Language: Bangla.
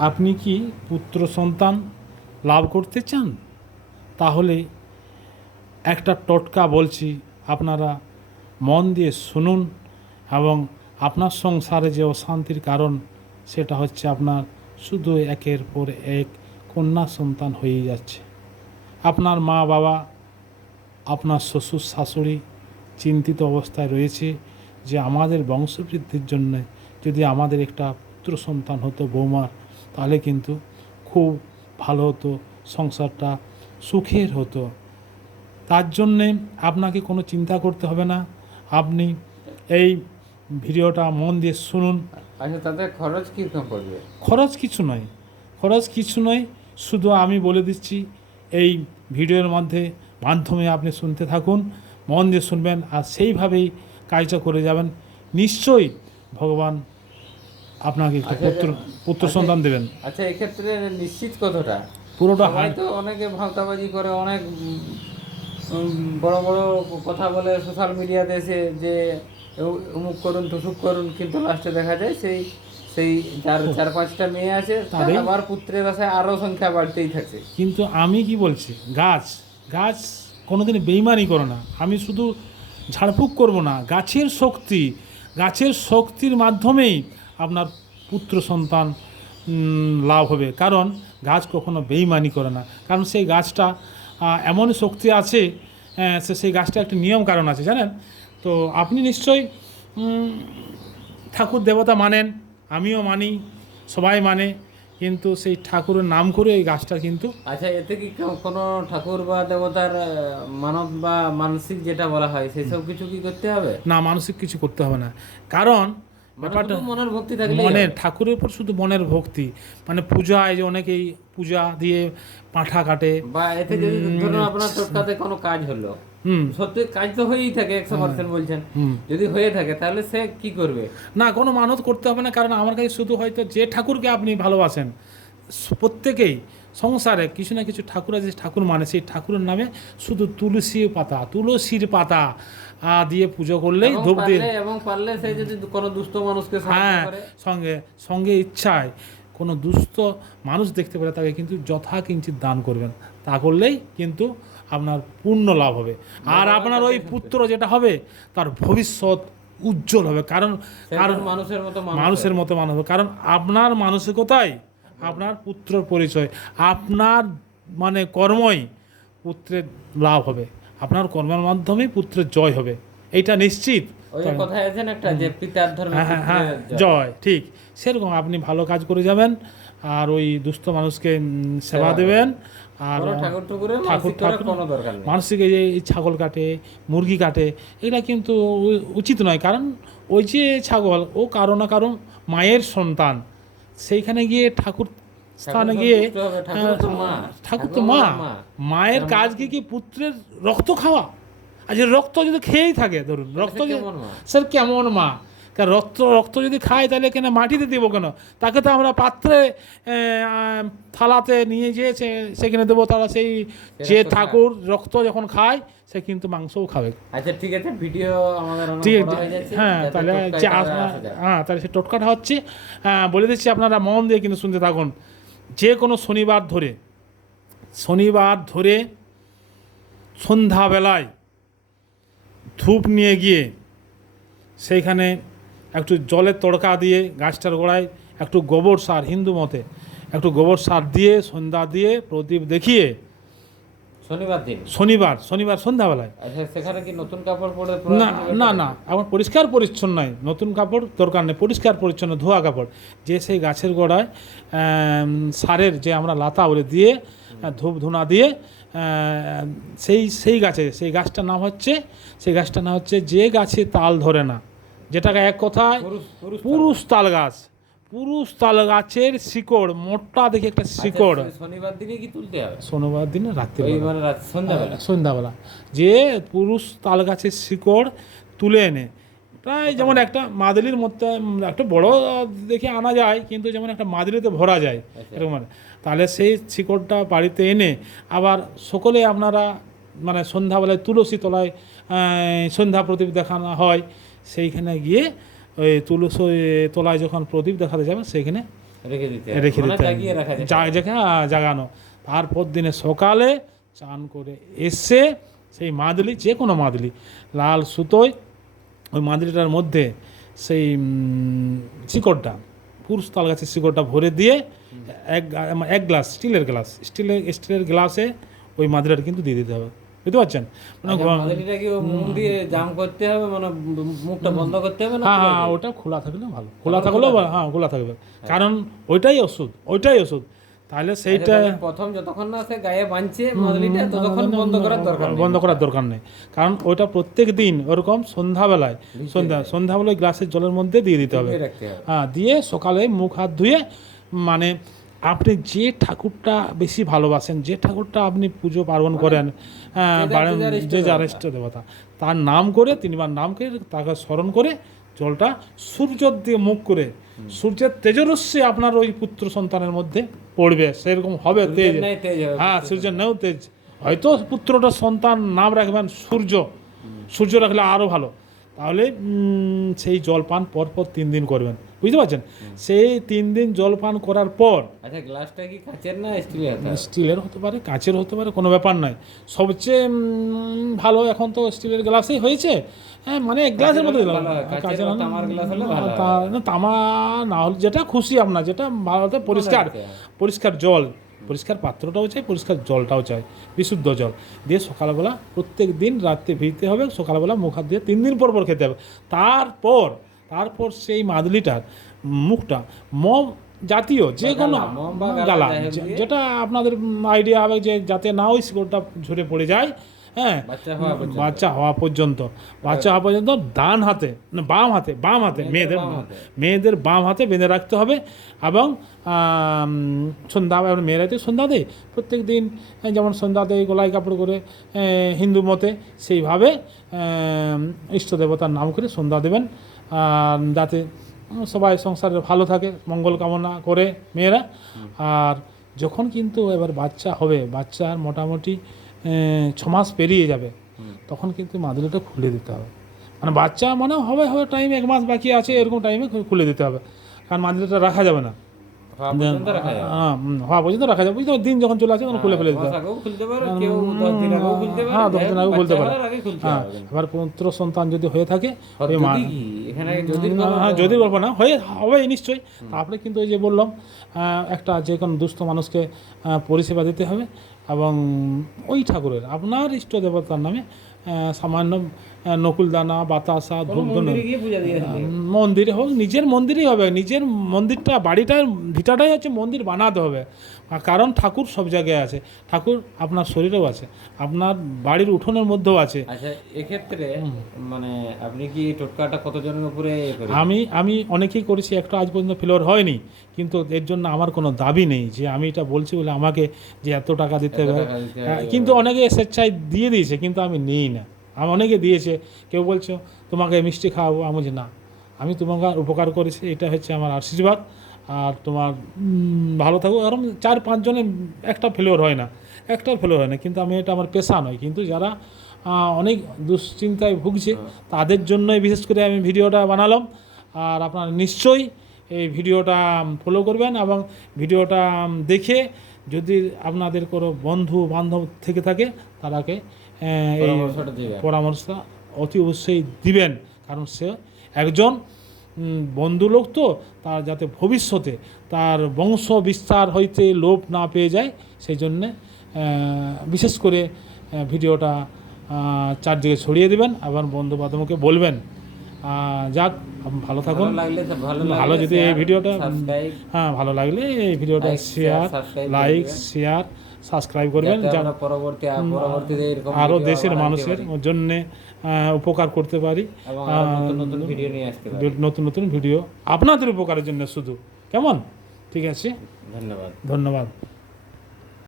আপনি কি পুত্র সন্তান লাভ করতে চান? তাহলে একটা টোটকা বলছি, আপনারা মন দিয়ে শুনুন এবং আপনার সংসারে যে অশান্তির কারণ, সেটা হচ্ছে আপনার শুধু একের পর এক কন্যা সন্তান হয়ে যাচ্ছে। আপনার মা বাবা, আপনার শ্বশুর শাশুড়ি চিন্তিত অবস্থায় রয়েছে যে আমাদের বংশবৃদ্ধির জন্য যদি আমাদের একটা পুত্র সন্তান হতো বৌমার তাহলে কিন্তু খুব ভালো হতো সংসারটা সুখের হতো। তার জন্যে আপনাকে কোনো চিন্তা করতে হবে না। আপনি এই ভিডিওটা মন দিয়ে শুনুন। আচ্ছা তাদের খরচ কীরকম পড়বে? খরচ কিছু নয়। খরচ কিছু নয় শুধু আমি বলে দিচ্ছি এই ভিডিওর মধ্যে মাধ্যমে আপনি শুনতে থাকুন মন দিয়ে শুনবেন আর সেইভাবেই কাজটা করে যাবেন। নিশ্চয়ই ভগবান আপনাকে একটা আচ্ছা, পুত্র পুত্র আচ্ছা। সন্তান দেবেন। আচ্ছা এক্ষেত্রে নিশ্চিত কতটা পুরোটা সবাই হাই তো অনেকে ভাবতাবাজি করে অনেক বড় বড় কথা বলে সোশ্যাল মিডিয়াতে এসে যে অমুক করুন টুসুক করুন কিন্তু লাস্টে দেখা যায় সেই সেই যার চার পাঁচটা মেয়ে আছে তার তারই- আবার পুত্রের আশায় আরও সংখ্যা বাড়তেই থাকে। কিন্তু আমি কি বলছি? গাছ গাছ কোনোদিন বেইমানি করো না। আমি শুধু ঝাড়ফুঁক করব না। গাছের শক্তি গাছের শক্তির মাধ্যমেই আপনার পুত্র সন্তান লাভ হবে। কারণ গাছ কখনো বেইমানি করে না। কারণ সেই গাছটা এমন শক্তি আছে আহ, সে সেই গাছটা একটা নিয়ম কারণ আছে জানেন? তো আপনি নিশ্চয়ই ঠাকুর দেবতা মানেন আমিও মানি সবাই মানে কিন্তু সেই ঠাকুরের নাম করে এই গাছটা কিন্তু আচ্ছা এতে কি কোনো ঠাকুর বা দেবতার মানব বা মানসিক যেটা বলা হয় সেই সব কিছু কি করতে হবে? না মানসিক কিছু করতে হবে না। কারণ ব্যাপারটা শুধু মনের ভক্তি মনের ঠাকুরের উপর শুধু মনের ভক্তি। মানে পূজায় যে অনেকেই পূজা দিয়ে পাঁঠা কাটে। বা এতে যদি ধরুন আপনার টোটকাতে কোনো কাজ হলো সত্যি কাজ তো হয়েই থাকে একশো পার্সেন্ট বলছেন। যদি হয়ে থাকে তাহলে সে কি করবে? না কোনো মানত করতে হবে না কারণ আমার কাছে শুধু হয়তো যে ঠাকুরকে আপনি ভালোবাসেন প্রত্যেকেই সংসারে কিছু না কিছু ঠাকুর আছে ঠাকুর মানে সেই ঠাকুরের নামে শুধু তুলসী পাতা তুলসীর পাতা। আহ, দিয়ে পুজো করলেই ধূপ দিয়ে এবং পারলে সে যদি কোনো দুস্থ মানুষকে হ্যাঁ সঙ্গে সঙ্গে ইচ্ছায় কোনো দুস্থ মানুষ দেখতে পেলে তাকে কিন্তু যথা কিঞ্চিত দান করবেন। তা করলেই কিন্তু আপনার পূর্ণ লাভ হবে। আর আপনার ওই পুত্র যেটা হবে তার ভবিষ্যৎ উজ্জ্বল হবে। কারণ কারণ মানুষের মতো মানুষের মতো মানুষ হবে। কারণ আপনার মানসিকতাই আপনার পুত্রর পরিচয়। আপনার মানে কর্মই পুত্রের লাভ হবে। আপনার কর্মের মাধ্যমেই পুত্রের জয় হবে। এইটা নিশ্চিত। ওই যে কথায় আছেন একটা যে পিতার ধর্মে হ্যাঁ হ্যাঁ হ্যাঁ জয়। ঠিক। সেরকম আপনি ভালো কাজ করে যাবেন আর ওই দুস্থ মানুষকে সেবা দেবেন আর ঠাকুর ঠাকুর মানুষকে যে ছাগল কাটে মুরগি কাটে এটা কিন্তু উচিত নয়। কারণ ওই যে ছাগল ও কারও না কারও মায়ের সন্তান। সেইখানে গিয়ে ঠাকুর স্থানে গিয়ে ঠাকুর তো মা। মায়ের কাজ কি কি? পুত্রের রক্ত খাওয়া। আর যে রক্ত যদি খেয়েই থাকে ধরুন রক্ত? স্যার কেমন মা? রক্ত রক্ত যদি খায় তাহলে কেন মাটিতে দেবো কেন? তাকে তো আমরা পাত্রে থালাতে নিয়ে যেয়ে সে- সেখানে দেবো তারা সেই যে ঠাকুর রক্ত যখন খায় সে কিন্তু মাংসও খাবে। আচ্ছা ঠিক আছে ভিডিও আমাদের ঠিক বড় হয়ে হ্যাঁ তাহলে। হ্যাঁ তাহলে সে টোটকাটা হচ্ছে। আহ, বলে দিচ্ছি আপনারা মন দিয়ে কিন্তু শুনতে থাকুন। যে কোনো শনিবার ধরে শনিবার ধরে সন্ধ্যাবেলায় ধূপ নিয়ে গিয়ে সেইখানে একটু জলের তড়কা দিয়ে গাছটার গোড়ায় একটু গোবর সার, হিন্দু মতে একটু গোবর সার দিয়ে, সন্ধ্যা দিয়ে প্রদীপ দেখিয়ে শনিবার দিন? শনিবার শনিবার সন্ধ্যাবেলায়। আচ্ছা সেখানে কি নতুন কাপড় পরে না না না আমার পরিষ্কার পরিচ্ছন্ন নয় নতুন কাপড় দরকার নেই পরিষ্কার পরিচ্ছন্ন ধোয়া কাপড়। যে সেই গাছের গোড়ায় সারের যে আমরা লাতা বলে দিয়ে ধূপ ধুনা দিয়ে সেই সেই গাছে সেই গাছটার নাম হচ্ছে সেই গাছটার নাম হচ্ছে যে গাছে তাল ধরে না। যেটাকে এক কথায় পুরুষ তাল গাছ। পুরুষ তাল গাছের শিকড় মোটা দেখে একটা শিকড়। আচ্ছা, শনিবার দিনে কি তুলতে হবে? শনিবার দিনে রাত্রি মানে রাত সন্ধ্যাবেলা? সন্ধ্যাবেলা। যে পুরুষ তাল গাছের শিকড় তুলে এনে প্রায় যেমন একটা মাদলির মধ্যে একটা বড় দেখে আনা যায় কিন্তু যেমন একটা মাদলিতে ভরা যায় আচ্ছা। এরকম। তাহলে সেই শিকড়টা বাড়িতে এনে আবার সকলে আপনারা মানে সন্ধ্যাবেলায় তুলসী তলায় সন্ধ্যা প্রদীপ দেখানো হয় সেইখানে গিয়ে ওই তুলসী তলায় যখন প্রদীপ দেখাতে যাবেন সেখানে রেখে দিতে রেখে মানে দিতে হ্যাঁ, জাগানো। তারপর দিনে সকালে চান করে এসে সেই মাদলি যে কোনো মাদলি লাল সুতোয় ওই মাদলিটার মধ্যে সেই শিকড়টা পুরুষ তাল গাছের শিকড়টা ভরে দিয়ে এক এক গ্লাস স্টিলের গ্লাস স্টিলের স্টিলের গ্লাসে ওই মাদলিটা কিন্তু দিয়ে দিতে হবে। বুঝতে পারছেন? আচ্ছা, দিয়ে জাম করতে হবে মানে মুখটা বন্ধ করতে হবে না হ্যাঁ হ্যাঁ ওটা খোলা থাকলে ভালো। খোলা থাকলেও হ্যাঁ খোলা থাকবে। কারণ ওইটাই ওষুধ ওইটাই ওষুধ। তাহলে আচ্ছা, সেইটা প্রথম যতক্ষণ না সে গায়ে বাঁধছে মাদুলিটা ততক্ষণ বন্ধ করার দরকার নেই। বন্ধ করার দরকার নেই। কারণ ওইটা প্রত্যেক দিন ওরকম সন্ধ্যাবেলায় সন্ধ্যা সন্ধ্যাবেলায় গ্লাসের জলের মধ্যে দিয়ে দিতে হবে। হ্যাঁ দিয়ে সকালে মুখ হাত ধুয়ে মানে আপনি যে ঠাকুরটা বেশি ভালোবাসেন যে ঠাকুরটা আপনি পুজো পার্বণ করেন হ্যাঁ, যে যার- ইষ্ট দেবতা। তার নাম করে তিনবার নাম করে তাকে স্মরণ করে জলটা সূর্যর দিয়ে মুখ করে সূর্যের তেজরশ্মি আপনার ওই পুত্র সন্তানের মধ্যে পড়বে সেরকম হবে তেজ। হ্যাঁ সূর্যের নেও তেজ। হয়তো পুত্রটা সন্তান নাম রাখবেন সূর্য। সূর্য রাখলে আরও ভালো। তাহলে সেই জলপান পরপর তিন দিন করবেন। বুঝতে পারছেন? সেই তিন দিন জল পান করার পর আচ্ছা গ্লাসটা কি কাচের না স্টিলের স্টিলের হতে পারে কাঁচের হতে পারে কোনো ব্যাপার নয়। সবচেয়ে ভালো এখন তো স্টিলের গ্লাসেই হয়েছে। হ্যাঁ মানে গ্লাসের মধ্যে দিলাম। হয়, কাচের না, তামা না হলে যেটা খুশি আপনার যেটা ভালো হতে পরিষ্কার। পরিষ্কার জল পরিষ্কার পাত্রটাও চাই পরিষ্কার জলটাও চাই বিশুদ্ধ জল। দিয়ে সকালবেলা প্রত্যেক দিন রাত্রে ভিজতে হবে সকালবেলা মুখ হাত দিয়ে তিন দিন পর পর খেতে হবে। তারপর তারপর সেই মাদুলিটার মুখটা মম জাতীয় যে কোনো গালা। যেটা আপনাদের আইডিয়া হবে যে যাতে না ওই শিকড়টা ঝরে পড়ে যায় হ্যাঁ বাচ্চা হওয়া পর্যন্ত। বাচ্চা হওয়া পর্যন্ত। ডান হাতে না বাম হাতে বাম হাতে মেয়েদের মেয়েদের বাম হাতে। বেঁধে রাখতে হবে এবং সন্ধ্যা এবার মেয়েরা তো সন্ধ্যা দেয়। প্রত্যেক দিন যেমন সন্ধ্যা দেয় গলায় কাপড় করে হিন্দু মতে সেইভাবে ইষ্ট দেবতার নাম করে সন্ধ্যা দেবেন। আর যাতে সবাই সংসারে ভালো থাকে মঙ্গল কামনা করে মেয়েরা। আর যখন কিন্তু এবার বাচ্চা হবে বাচ্চার মোটামুটি এ, ছ মাস পেরিয়ে যাবে। তখন কিন্তু মাদুলিটা খুলে দিতে হবে। মানে বাচ্চা মানে হবে হবে টাইম এক মাস বাকি আছে এরকম টাইমে খুলে দিতে হবে। কারণ মাদুলিটা রাখা যাবে না। হওয়া পর্যন্ত রাখা যাবে। হ্যাঁ, পর্যন্ত রাখা যাবে। বুঝতে? দিন যখন চলে আসে তখন খুলে ফেলে দিতে হবে। কেউ দশ দিন আগেও খুলতে পারে হ্যাঁ খুলতে হ্যাঁ পুত্র সন্তান যদি হয়ে থাকে এখানে যদি হ্যাঁ যদি বলব না হয়ে হবে নিশ্চয়ই। তারপরে কিন্তু ওই যে বললাম একটা যে কোনো দুস্থ মানুষকে পরিষেবা দিতে হবে এবং ওই ঠাকুরের আপনার ইষ্ট দেবতার নামে সামান্য আহ, নকুলদানা বাতাসা মন্দিরে হোক নিজের মন্দিরেই হবে নিজের মন্দিরটা বাড়িটার ভিটাটাই হচ্ছে মন্দির বানাতে হবে। কারণ ঠাকুর সব জায়গায় আছে। ঠাকুর আপনার শরীরেও আছে আপনার বাড়ির উঠোনের মধ্যেও আছে। আচ্ছা এক্ষেত্রে মানে আপনি কি টোটকাটা কতজনের উপরে আমি আমি অনেকেই করেছি একটা আজ পর্যন্ত ফেলোয়ার হয়নি কিন্তু এর জন্য আমার কোনো দাবি নেই যে আমি এটা বলছি বলে আমাকে যে এত টাকা দিতে হবে। হ্যাঁ, কিন্তু অনেকে স্বেচ্ছায় দিয়ে দিয়েছে কিন্তু আমি নিই না। আমি অনেকে দিয়েছে কেউ বলছো তোমাকে মিষ্টি খাওয়াবো আমি বলছি না। আমি তোমাকে উপকার করেছি এটা হচ্ছে আমার আশীর্বাদ। আর তোমার ভালো থাকো। কারণ চার পাঁচজনে একটা ফেলোয়ার হয় না। একটা ফেলোয়ার হয় না। কিন্তু আমি এটা আমার পেশা নয়। কিন্তু যারা অনেক দুশ্চিন্তায় ভুগছে তাদের জন্যই বিশেষ করে আমি ভিডিওটা বানালাম। আর আপনারা নিশ্চয়ই এই ভিডিওটা ফলো করবেন এবং ভিডিওটা দেখে যদি আপনাদের কোনো বন্ধু বান্ধব থেকে থাকে তারাকে এই পরামর্শটা অতি অবশ্যই দিবেন। কারণ সে একজন বন্ধু লোক তো, তার যাতে ভবিষ্যতে তার বংশ বিস্তার হইতে লোভ না পেয়ে যায়, সেই জন্যে বিশেষ করে ভিডিওটা চারদিকে ছড়িয়ে দেবেন, এবং বন্ধু বান্ধবকে বলবেন। যাক ভালো থাকুন। ভালো যদি এই ভিডিওটা হ্যাঁ ভালো লাগলে এই ভিডিওটা শেয়ার লাইক শেয়ার সাবস্ক্রাইব করবেন। পরবর্তী পরবর্তীতে আরও দেশের মানুষের। জন্যে উপকার করতে পারি। নতুন নতুন ভিডিও নিয়ে আসতে পারি। নতুন নতুন ভিডিও। আপনাদের উপকারের জন্য শুধু। কেমন? ঠিক আছে? ধন্যবাদ। ধন্যবাদ।